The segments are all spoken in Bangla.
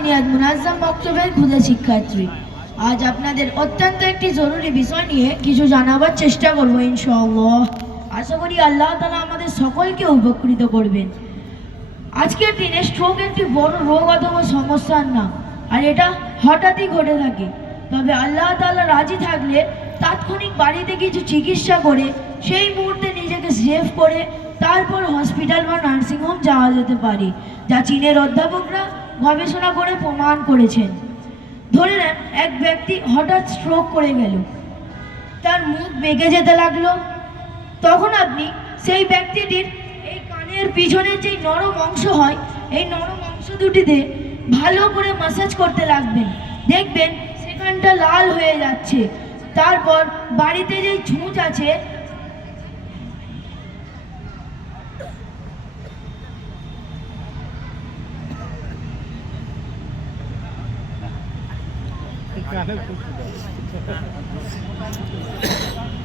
মদিনিয়াত মুনাজ্জাম মক্তবের ক্ষুদে শিক্ষার্থী। আজ আপনাদের অত্যন্ত একটি জরুরি বিষয় নিয়ে কিছু জানাবার চেষ্টা করব ইনশাআল্লাহ। আশা করি আল্লাহ তাআলা আমাদের সকলকে উপকৃত করবেন। আজকের দিনে স্ট্রোক একটি বড় রোগ অথবা সমস্যার নাম, আর এটা হঠাৎই ঘটে থাকে। তবে আল্লাহ তাআলা রাজি থাকলে তাৎক্ষণিক বাড়িতে কিছু চিকিৎসা করে সেই মুহূর্তে নিজেকে সেভ করে তারপর হসপিটাল বা নার্সিংহোম যাওয়া যেতে পারে, যা চীনের অধ্যাপকরা গবেষণা করে প্রমাণ করেছেন। ধরে নেন এক ব্যক্তি হঠাৎ স্ট্রোক করে গেল, তার মুখ বেঁকে যেতে লাগলো। তখন আপনি সেই ব্যক্তিটির এই কানের পিছনের যে নরম অংশ হয়, এই নরম অংশ দুটিতে ভালো করে ম্যাসাজ করতে লাগবেন। দেখবেন সেখানটা লাল হয়ে যাচ্ছে। তারপর বাড়িতে যে ছুঁচ আছে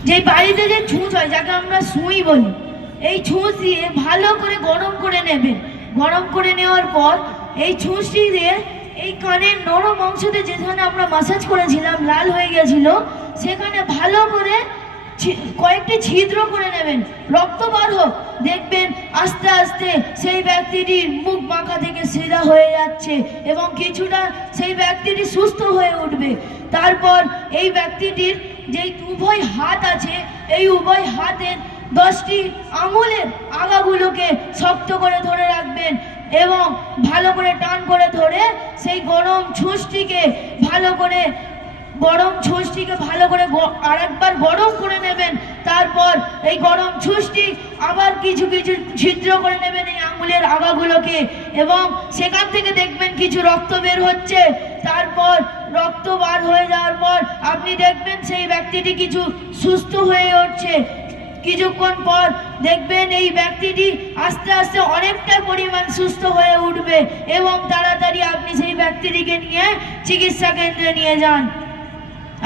যে বাড়িতে যে ছুঁচ হয়, যাকে আমরা সুই বলি, এই ছুঁচ দিয়ে ভালো করে গরম করে নেবেন। গরম করে নেওয়ার পর এই ছুঁচটি দিয়ে এই কানের নরম অংশতে যেখানে আমরা ম্যাসাজ করেছিলাম লাল হয়ে গেছিল, সেখানে ভালো করে কয়েকটি ছিদ্র করে নেবেন। রক্ত বার হোক, দেখবেন আস্তে আস্তে সেই ব্যক্তিটির মুখ বাঁকা থেকে সিধা হয়ে যাচ্ছে এবং কিছুটা সেই ব্যক্তিটি সুস্থ হয়ে উঠবে। তারপর এই ব্যক্তিটির যেই উভয় হাত আছে, এই উভয় হাতের 10টি আঙুলের আগাগুলোকে শক্ত করে ধরে রাখবেন এবং ভালো করে টান করে ধরে সেই গরম ছুঁচটিকে ভালো করে আরেকবার গরম করে নেবেন। তারপর এই গরম ছুঁচটি আবার কিছু কিছু ছিদ্র করে নেবেন এই আঙুলের আগাগুলোকে, এবং সেখান থেকে দেখবেন কিছু রক্ত বের হচ্ছে। তারপর রক্ত বার হয়ে যাওয়ার পর আপনি দেখবেন সেই ব্যক্তিটি কিছু সুস্থ হয়ে উঠছে। কিছুক্ষণ পর দেখবেন এই ব্যক্তিটি আস্তে আস্তে অনেকটা পরিমাণ সুস্থ হয়ে উঠবে এবং তাড়াতাড়ি আপনি সেই ব্যক্তিটিকে নিয়ে চিকিৎসা কেন্দ্রে নিয়ে যান।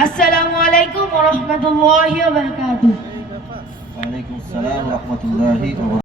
আসসালামু আলাইকুম ওয়া রাহমাতুল্লাহি ওয়া বারাকাতুহু। ওয়া আলাইকুম আসসালাম ওয়া রাহমাতুল্লাহি ওয়া বারাকাতুহু।